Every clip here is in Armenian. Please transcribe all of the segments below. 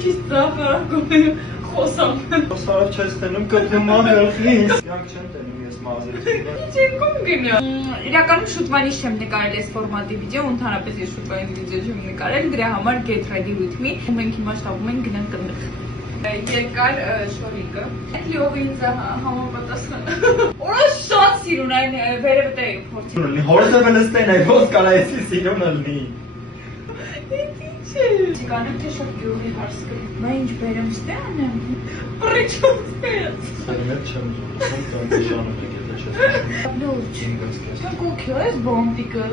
քիչ ծախարակում խոսամ։ Սարավ չես տենում կտնում ահերքին։ Իրանք չեն տենում ես մազերից։ Ինչ եկում գնա։ Իրականում շուտվանից չեմ նկարել այս ֆորմատի վիդեո, ընդհանրապես ես շուտվանի վիդեո չեմ նկարել, դրա համար get ready with me։ Մենք հիմա շտապում ենք գնանք կնիկ։ Երկար շորիկը։ Լիով ինձ համապատասխան։ Օրա շատ սիրուն այն վերևը տեղ փորձի։ Հորը վելստեն այ ոնց կարա էսի սիրուն լինի։ Ինչ է։ Չկանեմ թե շատ գյուղի հարց կա։ Մա ինչ բերեմ ստե անեմ։ Պրիչոց է։ Սերմեր չեմ ուզում տանտեշանում եք եթե չես։ Լուրջ։ Դու կոքյո ես բոմբիկը։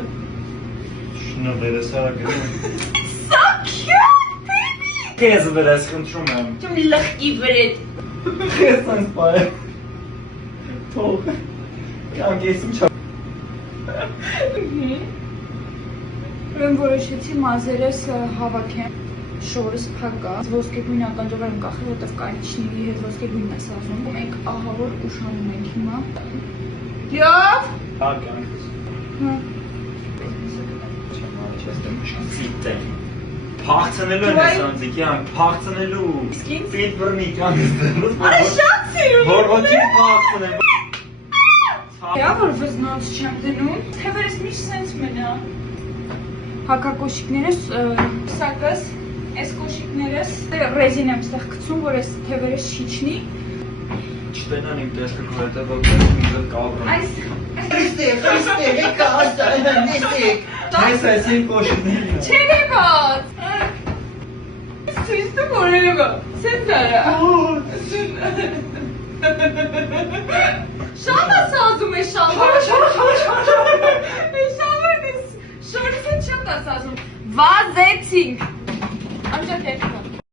Շնո վերեսարա գնում։ So cute, baby։ Քեզ վերես խնդրում եմ։ Չեմ լախի վրետ։ Քեզ այնս բայ։ Թող։ Կանք ես ինչ Ուրեմն որոշեցի մազերս հավաքեմ, շորս փակա, ոսկեգույն ականջով եմ կախել, որտև կարիճնիկի հետ ոսկեգույնն է սազում, մենք ահավոր ուշանում ենք հիմա։ Լյով։ Հա կանքս։ Սիտեմ։ Փախցնելու են ես անձիկի անք, փախցնելու։ Սիտ բռնի կանքս։ Արա շատ սիրուն։ Որ ոչի փախցնեմ։ Հա որ վզնոց չեմ դնում, թևերս միշտ սենց մնա։ Հակակոշիկներս, սակս, այս կոշիկներս ռեզին եմ ստեղ գցում, որ այս թևերս շիչնի։ Չտենան իմ տեսքը քո հետևով ինձ կավրում։ Այս Խստեղ, եկա աստանան, նեսեք։ Այս այսին կոշիկներն է։ չերևաց։ Սույստը որևա, սենտարա։ Շանը սազում է շալվարը։ Շալվարն ես շորիկը չեմ տա սազում։ Վազեցինք։ Անջատ երկու։